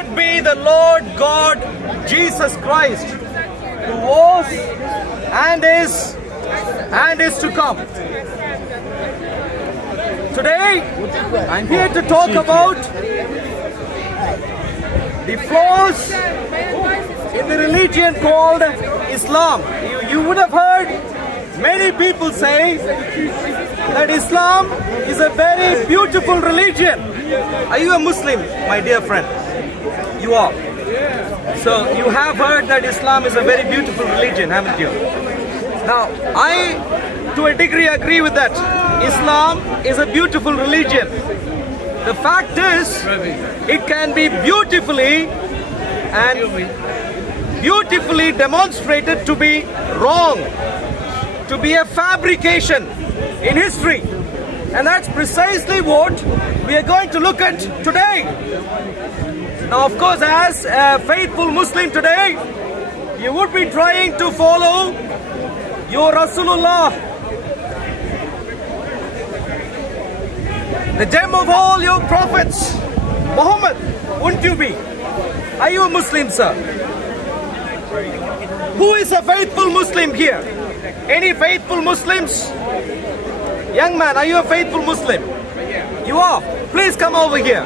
Blessed be the Lord God Jesus Christ, who was and is to come. Today, I'm here to talk about the flaws in the religion called Islam. You would have heard many people say that Islam is a very beautiful religion. Are you a Muslim, my dear friend? You are. So you have heard that Islam is a very beautiful religion, haven't you? Now, I, to a degree, agree with that. Islam is a beautiful religion. The fact is, it can be beautifully demonstrated to be wrong, to be a fabrication in history. And that's precisely what we are going to look at today. Now, of course, as a faithful Muslim today, you would be trying to follow your Rasulullah, the gem of all your prophets, Muhammad, wouldn't you be? Are you a Muslim, sir? Who is a faithful Muslim here? Any faithful Muslims? Young man, are you a faithful Muslim? You are. Please come over here.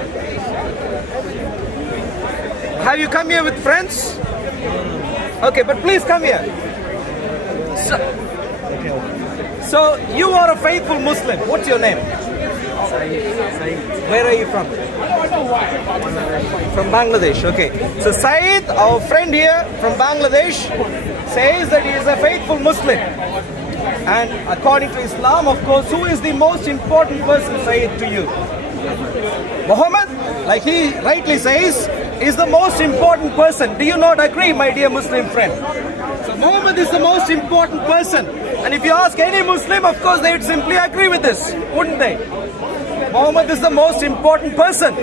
Have you come here with friends? Okay, but please come here. So you are a faithful Muslim. What's your name? Saeed. Where are you from? From Bangladesh. Okay. So Saeed, our friend here from Bangladesh, says that he is a faithful Muslim. And according to Islam, of course, who is the most important person, Saeed, to you? Muhammad, like he rightly says, is the most important person. Do you not agree, my dear Muslim friend? So Muhammad is the most important person. And if you ask any Muslim, of course, they would simply agree with this, wouldn't they? Muhammad is the most important person.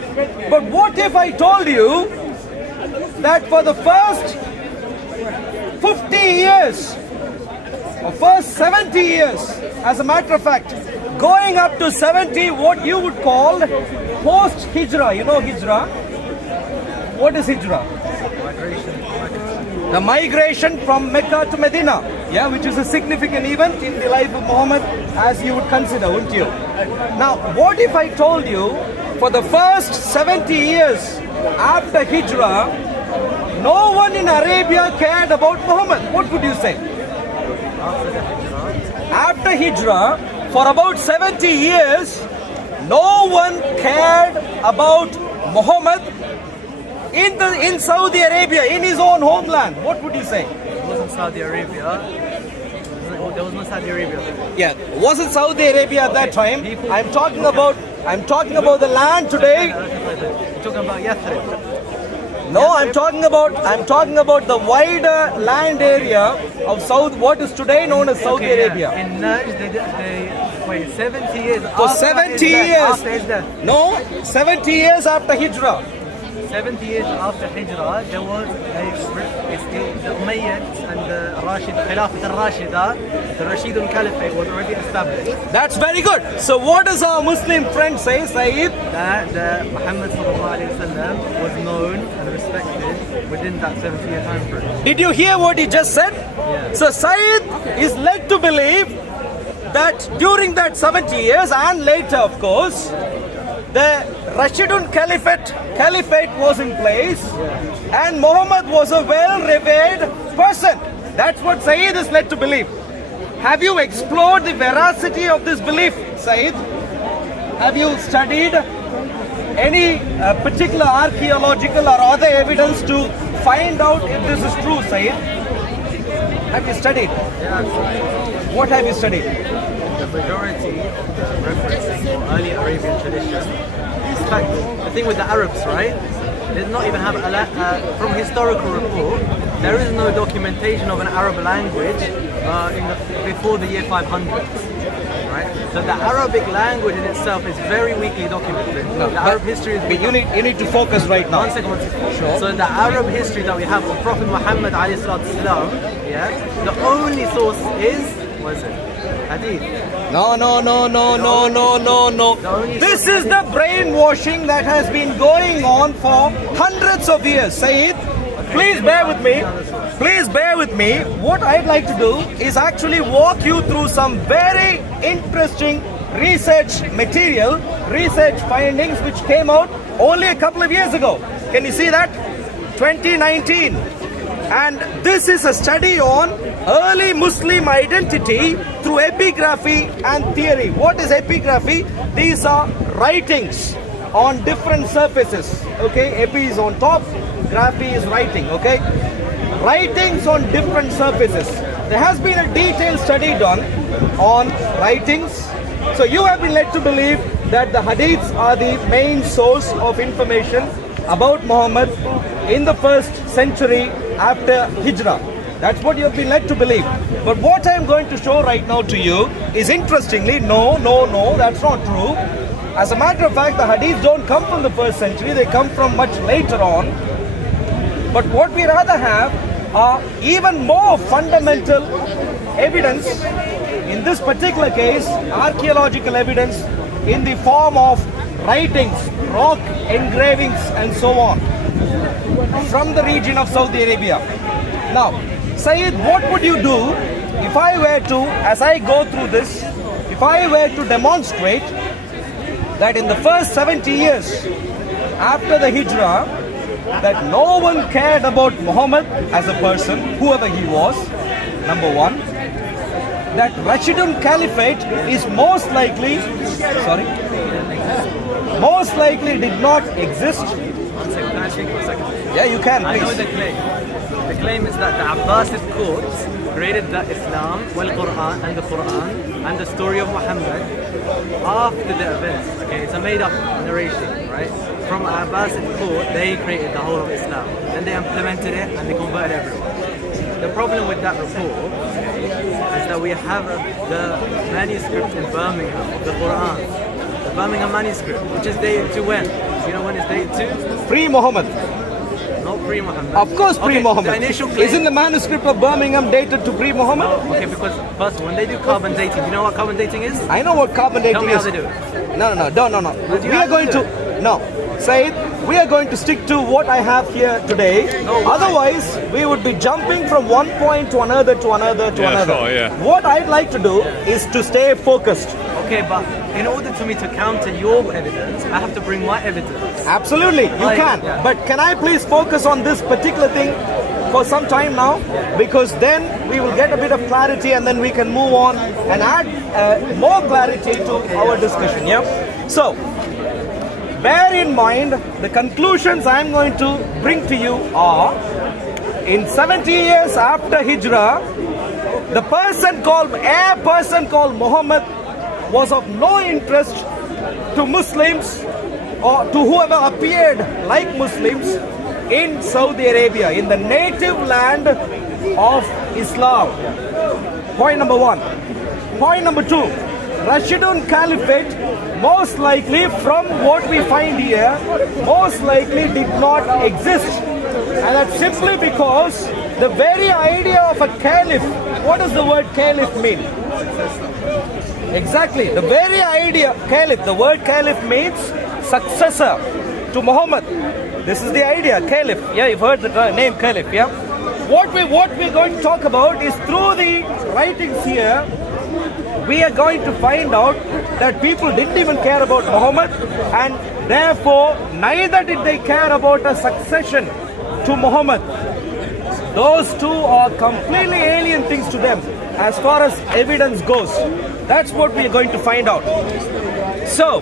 But what if I told you that for the first 50 years, or first 70 years, as a matter of fact, going up to 70, what you would call post-Hijrah. You know Hijrah? What is Hijrah? The migration from Mecca to Medina, yeah, which is a significant event in the life of Muhammad, as you would consider, wouldn't you? Now, what if I told you for the first 70 years after Hijrah, no one in Arabia cared about Muhammad? What would you say? After Hijrah, for about 70 years, no one cared about Muhammad in Saudi Arabia, in his own homeland. What would you say? It wasn't Saudi Arabia. There was no Saudi Arabia. Yeah, wasn't Saudi Arabia at that time. I'm talking about the land today. You're talking about Yathrib. No, I'm talking about the wider land area of what is today known as Saudi Arabia. In Najd, they wait 70 years. For after 70 his death, years. After his death. No, 70 years after Hijrah. 70 years after Hijrah, there was the Umayyads and the Rashid, Khilafat al-Rashida, the Rashidun Caliphate was already established. That's very good. So what does our Muslim friend say, Saeed? That Muhammad was known and respected within that 70-year time frame. Did you hear what he just said? Yeah. So Saeed is led to believe that during that 70 years and later, of course, the Rashidun Caliphate was in place, and Muhammad was a well-revered person. That's what Saeed is led to believe. Have you explored the veracity of this belief, Saeed? Have you studied any particular archaeological or other evidence to find out if this is true, Saeed? Have you studied? Yeah, What have you studied? the majority referencing early Arabian tradition. In fact, the thing with the Arabs, right? They did not even have from historical report. There is no documentation of an Arab language before the year 500. Right? So the Arabic language in itself is very weakly documented. The Arab history is. You need to focus right now. One second. Sure. So the Arab history that we have of Prophet Muhammad alayhi salatu salam, yeah, the only source is, what is it? Hadith. No, no, no, no, no, no, no, no. This is the brainwashing that has been going on for hundreds of years. Saeed, please bear with me. Please bear with me. What I'd like to do is actually walk you through some very interesting research material, research findings which came out only a couple of years ago. Can you see that? 2019. And this is a study on early Muslim identity through epigraphy and theory. What is epigraphy? These are writings on different surfaces. Okay, epi is on top, graphy is writing. Okay, writings on different surfaces. There has been a detailed study done on writings. So you have been led to believe that the hadiths are the main source of information about Muhammad in the first century after Hijrah. That's what you have been led to believe. But what I am going to show right now to you is, interestingly, no, that's not true. As a matter of fact, the hadiths don't come from the first century, they come from much later on. But what we rather have are even more fundamental evidence, in this particular case, archaeological evidence in the form of writings, rock engravings and so on, from the region of Saudi Arabia. Now, Sayyid, what would you do if I were to, as I go through this, if I were to demonstrate that in the first 70 years after the Hijrah, that no one cared about Muhammad as a person, whoever he was, number one, that Rashidun Caliphate is most likely did not exist. One second, can I speak for a second? Yeah, you can, I know please. the claim. The claim is that the Abbasid courts created the Islam, Quran and the story of Muhammad after the events. Okay, it's a made-up narration, right? From Abbasid court, they created the whole of Islam. Then they implemented it and they converted everyone. The problem with that report is that we have the manuscript in Birmingham of the Quran. The Birmingham manuscript, which is dated to when? Do you know when it's dated to? Pre-Muhammad. Not pre-Muhammad. Of course pre-Muhammad. The initial claim. Isn't the manuscript of Birmingham dated to pre-Muhammad? No, okay, because first, when they do carbon dating, do you know what carbon dating is? I know what carbon dating Tell me is. how they do it. No. But you We are have going to do to, no. Said, we are going to stick to what I have here today. No, why? Otherwise, we would be jumping from one point to another to another to another. Sure, yeah. What I'd like to do is to stay focused. Okay, but in order for me to counter your evidence, I have to bring my evidence. Absolutely, you Like, can. yeah. But can I please focus on this particular thing for some time now? Because then we will get a bit of clarity and then we can move on and add more clarity to our discussion. Yeah. So, bear in mind the conclusions I am going to bring to you are, in 70 years after Hijrah, a person called Muhammad was of no interest to Muslims or to whoever appeared like Muslims in Saudi Arabia, in the native land of Islam. Point number one. Point number two, Rashidun Caliphate, most likely from what we find here, most likely did not exist. And that's simply because the very idea of a caliph, what does the word caliph mean? Exactly, the very idea, caliph, the word caliph means successor to Muhammad. This is the idea, caliph. Yeah, you've heard the name caliph, yeah? What we're going to talk about is, through the writings here, we are going to find out that people didn't even care about Muhammad, and therefore neither did they care about a succession to Muhammad. Those two are completely alien things to them as far as evidence goes. That's what we are going to find out. So,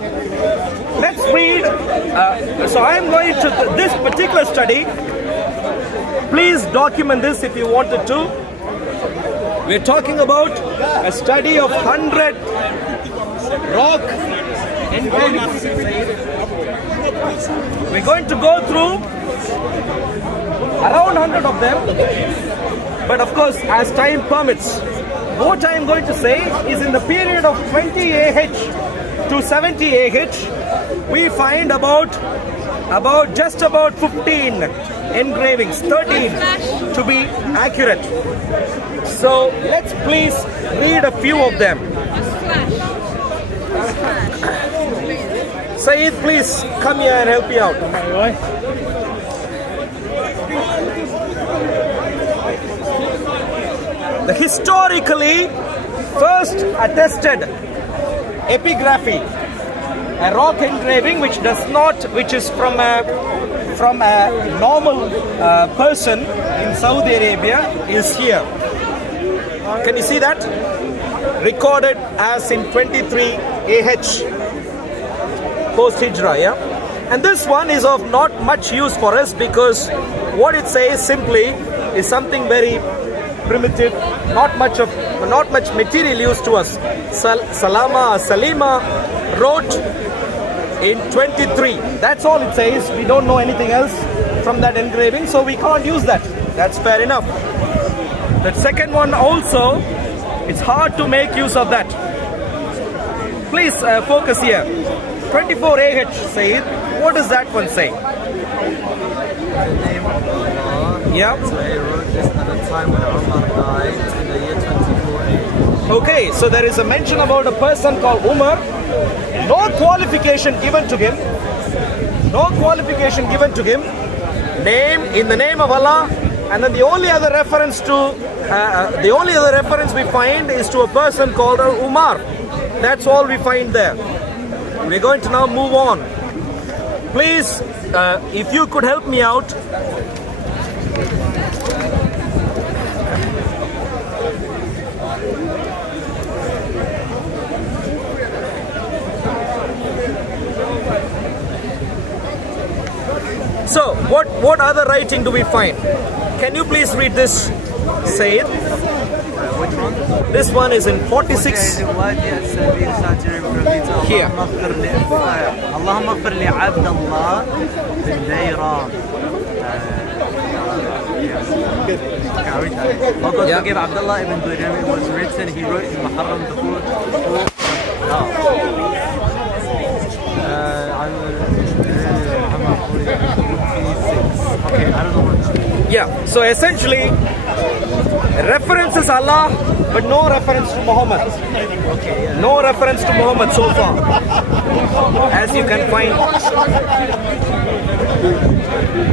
let's read. So I am going to this particular study. Please document this if you wanted to. We're talking about a study of 100 rock engravings. We're going to go through around 100 of them, but of course, as time permits. What I'm going to say is, in the period of 20 AH to 70 AH, we find just about 15 engravings, 13 to be accurate. So let's please read a few of them. Saeed, please come here and help me out. The historically first attested epigraphy, a rock engraving which is from a normal person in Saudi Arabia, is here. Can you see that? Recorded as in 23 AH post Hijrah, yeah? And this one is of not much use for us because what it says simply is something very primitive, not much material use to us. Salima wrote in 23. That's all it says. We don't know anything else from that engraving, so we can't use that. That's fair enough. That second one also, it's hard to make use of that. Please focus here. 24 AH says, what does that one say? The name of Allah. Yeah. So he wrote this at the time when Umar died in the year 24. Okay, so there is a mention about a person called Umar. No qualification given to him. No qualification given to him. Name in the name of Allah, and then the only other reference we find is to a person called Umar. That's all we find there. We're going to now move on. Please, if you could help me out. So, what other writing do we find? Can you please read this, Sayyid? Which one? This one is in 46. Here. اللهم اغفر لعبد الله بن ديران. Oh God, forgive Abdullah ibn Duyram. It was written, he wrote in Muharram Dukhul. Okay, I don't know what. Yeah, so essentially, references Allah, but no reference to Muhammad. Okay, yeah. No reference to Muhammad so far, as you can find.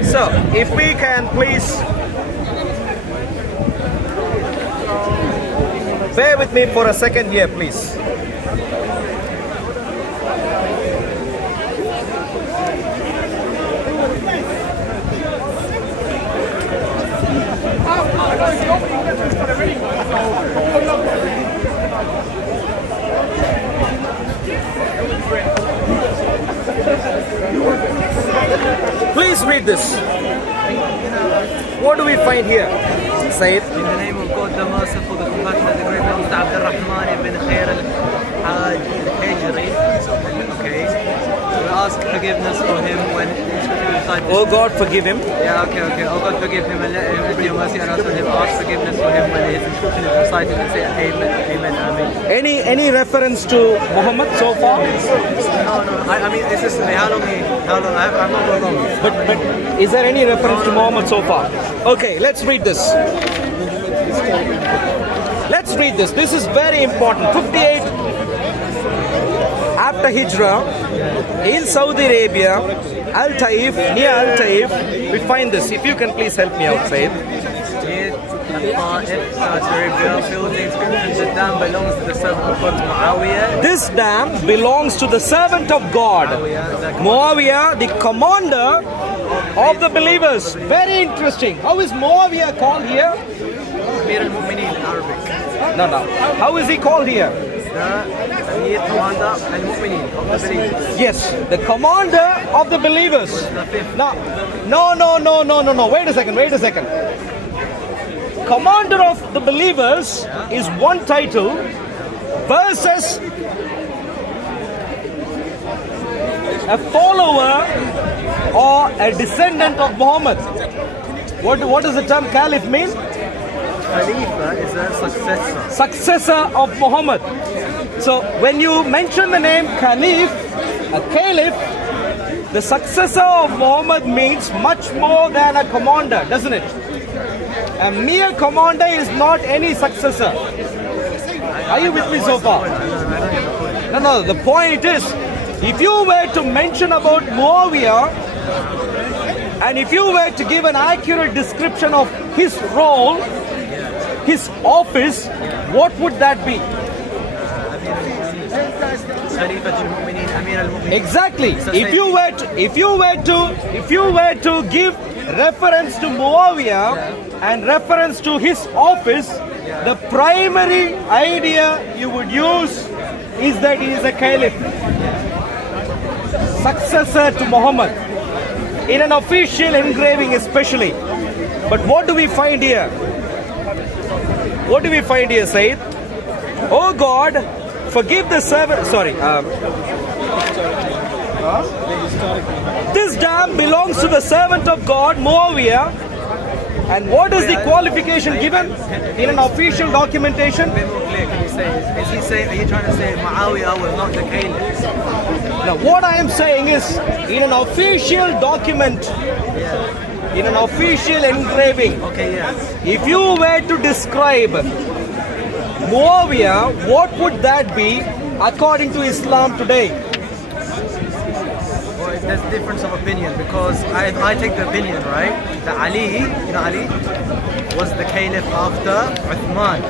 So, if we can please bear with me for a second here, please. Please read this. What do we find here? Say it. In the name of God, the merciful, the compassionate, the great, Mr. Abdul Rahman ibn Khair al-Hajri. Okay. We ask forgiveness for him when he recited. Oh God, forgive him. Yeah, okay. Oh God, forgive him and let him with your mercy and also him. Ask forgiveness for him when his inscription is recited and say Amen, Amen. Any reference to Muhammad so far? No. I mean, it's just how long I'm not wrong. But is there any reference to Muhammad so far? Okay, let's read this. Let's read this. This is very important. 58 after Hijrah in Saudi Arabia, Al-Taif, near Al-Taif, we find this. If you can please help me out, Sayyid. This dam belongs to the servant of God, Muawiyah, the commander of the believers. Very interesting. How is Muawiyah called here? Amir al-Mu'mineen in Arabic. No. How is he called here? The commander al-Mu'mineen of the believers. Yes, the commander of the believers. Now, no. Wait a second. Commander of the believers is one title versus a follower or a descendant of Muhammad. What does the term caliph mean? Khalifa is a successor. Successor of Muhammad. So when you mention the name caliph, a caliph, the successor of Muhammad means much more than a commander, doesn't it? A mere commander is not any successor. Are you with me so far? I don't get the point. No, the point is, if you were to mention about Muawiyah, and if you were to give an accurate description of his role, his office, what would that be? Exactly. If you were to give reference to Muawiyah and reference to his office, the primary idea you would use is that he is a caliph, successor to Muhammad, in an official engraving especially. But what do we find here? What do we find here, Sayyid? Oh God, forgive the servant. Sorry. This dam belongs to the servant of God, Muawiyah. And what is the qualification given in an official documentation? Are you trying to say Muawiyah was not the caliph? Now, what I am saying is, in an official document, in an official engraving, if you were to describe Muawiyah, what would that be according to Islam today? Well, there's a difference of opinion, because I take the opinion, right, that Ali, Ali was the caliph after Uthman,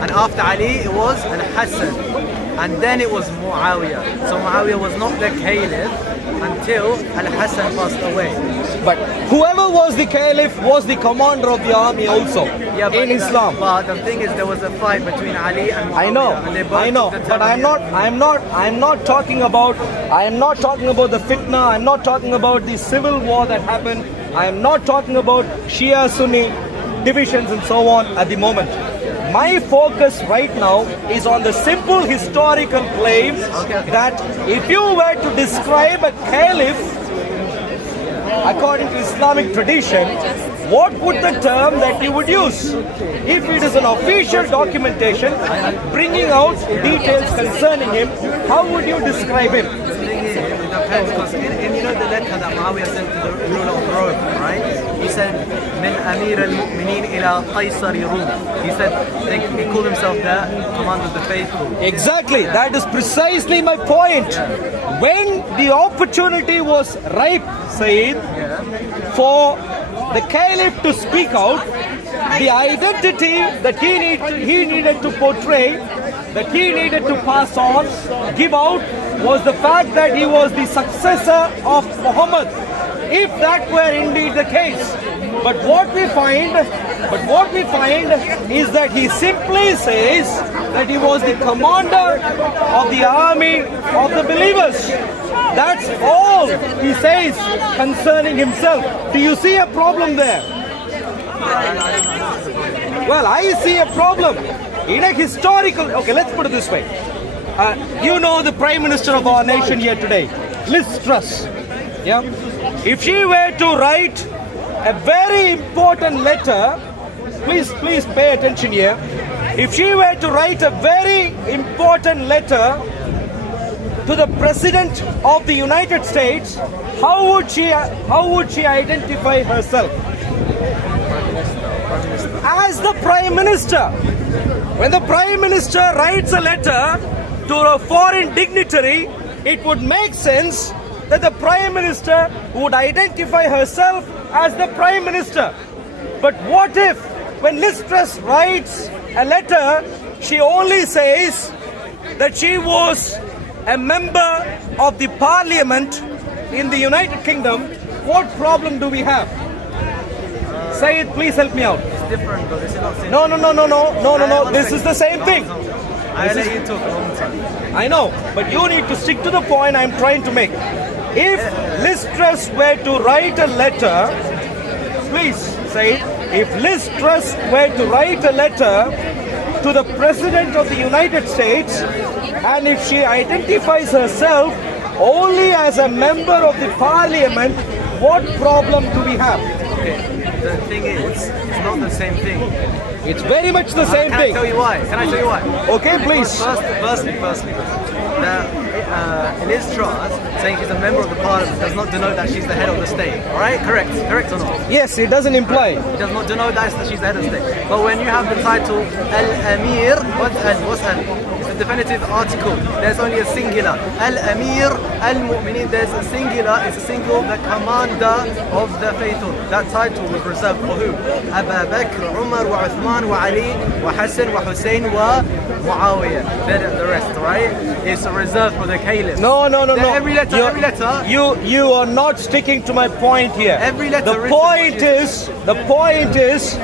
and after Ali it was Al-Hassan, and then it was Muawiyah. So Muawiyah was not the caliph until Al-Hassan passed away. But whoever was the caliph was the commander of the army also in Islam. But the thing is, there was a fight between Ali and Muawiyah. I know, but I'm not talking about the fitna. I'm not talking about the civil war that happened. I am not talking about Shia Sunni divisions and so on at the moment. My focus right now is on the simple historical claim that if you were to describe a caliph according to Islamic tradition, what would the term that you would use? If it is an official documentation bringing out details concerning him, how would you describe him? It depends, because in the letter that Muawiyah sent to the ruler of Rome, right? He said, "Min Amir al-Mu'minin ila Qaisar Rum." He said, he called himself the commander of the faithful. Exactly, that is precisely my point. When the opportunity was ripe, Sayyid, for the caliph to speak out, the identity that he needed to portray, that he needed to pass on, give out, was the fact that he was the successor of Muhammad, if that were indeed the case. But what we find is that he simply says that he was the commander of the army of the believers. That's all he says concerning himself. Do you see a problem there? Well, I see a problem. In a historical, okay, let's put it this way. You know the Prime Minister of our nation here today, Liz Truss. Yeah? If she were to write a very important letter, please pay attention here. If she were to write a very important letter to the President of the United States, how would she identify herself? As the Prime Minister. When the Prime Minister writes a letter to a foreign dignitary, it would make sense that the Prime Minister would identify herself as the Prime Minister. But what if, when Liz Truss writes a letter, she only says that she was a member of the Parliament in the United Kingdom? What problem do we have? Sayyid, please help me out. It's different, though. This is not same. No. This is the same thing. I let you talk a long time. I know, but you need to stick to the point I'm trying to make. If Liz Truss were to write a letter, please say it. If Liz Truss were to write a letter to the President of the United States, and if she identifies herself only as a member of the Parliament, what problem do we have? Okay. The thing is, it's not the same thing. It's very much the same thing. Can I tell you why? Okay, please. Firstly, Liz Truss saying she's a member of the Parliament does not denote that she's the head of the state. All right? Correct or not? Yes, it doesn't imply. It does not denote that she's the head of the state. But when you have the title Al-Amir, what's Al? It's a definitive article. There's only a singular. Al-Amir, Al-Mu'minin, there's a singular, it's a single, the commander of the faithful. That title was reserved for who? Abu Bakr, Umar, wa Uthman, wa Ali, wa Hassan, wa Hussein, wa Muawiyah. Then the rest, right? It's reserved for the caliph. No. Then every letter. You are not sticking to my point here. Every letter The written point is,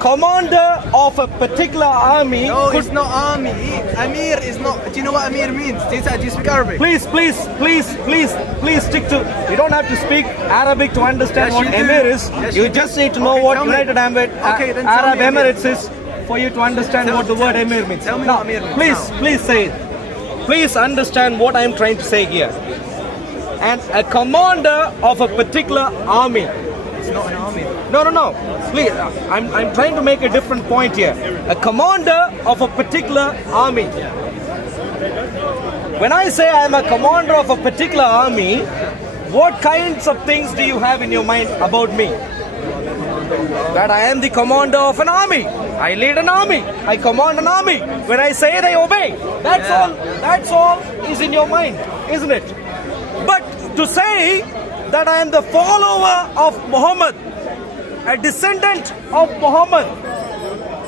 commander of a particular army. No, it's not army. Amir is not. Do you know what Amir means? Do you speak Arabic? Please stick to. You don't have to speak Arabic to understand Yes, what you do. Emir is. Yes, you you just do. need to know Okay, what tell me. United Okay, then tell Arab me Emir. Emirates is for you to understand what the word Emir means. Tell me Now, what Emir means please say it. Please understand what I'm trying to say here. And a commander of a particular army. It's not an army. No. Please, I'm trying to make a different point here. A commander of a particular army. When I say I'm a commander of a particular army, what kinds of things do you have in your mind about me? That I am the commander of an army. I lead an army. I command an army. When I say it, I obey. That's all is in your mind, isn't it? But to say that I am the follower of Muhammad, a descendant of Muhammad,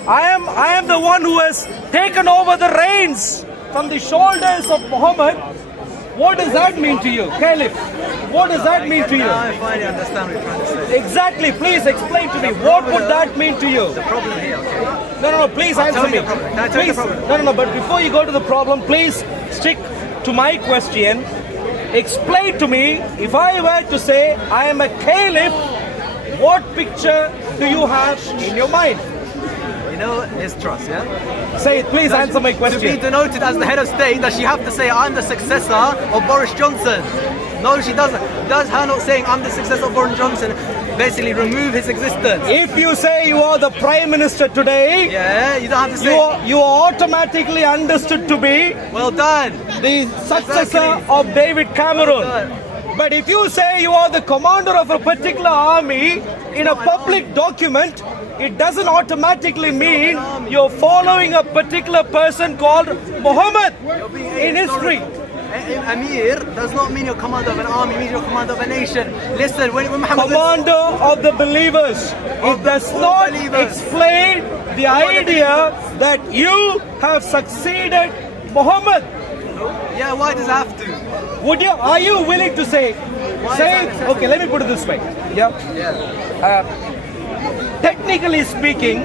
I am the one who has taken over the reins from the shoulders of Muhammad. What does that mean to you, Caliph? What does that mean to you? Now I finally understand what you're trying to say. Exactly. Please explain to me. What would that mean to you? The problem here, okay? No. Please answer tell you me. the problem. Can I tell you Please. the problem? No. But before you go to the problem, please stick to my question. Explain to me, if I were to say I am a caliph, what picture do you have in your mind? You know, it's trust, yeah? Say it, please answer my To be question. denoted as the head of state, does she have to say, I'm the successor of Boris Johnson? No, she doesn't. Does her not saying, I'm the successor of Boris Johnson, basically remove his existence? If you say you are the prime minister today, Yeah, you don't have to say, you are automatically understood to be well done. the successor Exactly. of David Cameron. Well done. But if you say you are the commander of a particular army in a public document, it doesn't automatically mean you're following a particular person called Muhammad in history. Amir does not mean you're commander of an army, it means you're commander of a nation. Listen, when Muhammad Commander of the believers. It does not explain the idea that you have succeeded Muhammad. yeah, why does it have to? Are you willing to say, okay, let me put it this way. Yeah. Technically speaking,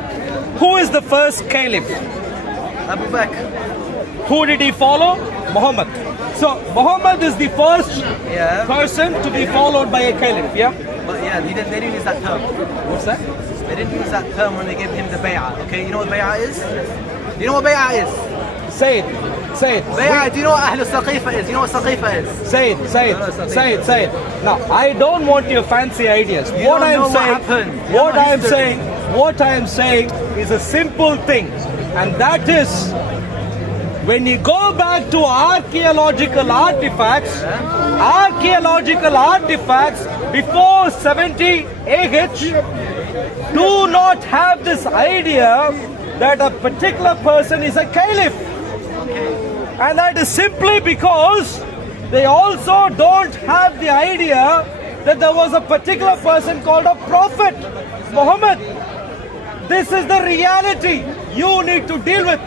who is the first caliph? Abu Bakr. Who did he follow? Muhammad. So Muhammad is the first Yeah. person to be followed by a caliph, yeah? But yeah, they didn't use that term. What's that? They didn't use that term when they gave him the bay'ah. Okay, you know what bay'ah is? You know what bay'ah is? Say it. Bay'ah, do you know what Ahl Saqifa is? You know what Saqifa is? Say it. Now, I don't want your fancy ideas. You don't know what happened. You What know I am history. saying is a simple thing, and that is when you go back to archaeological artifacts before 70 AH do not have this idea that a particular person is a caliph. And that is simply because they also don't have the idea that there was a particular person called a prophet, Muhammad. This is the reality you need to deal with.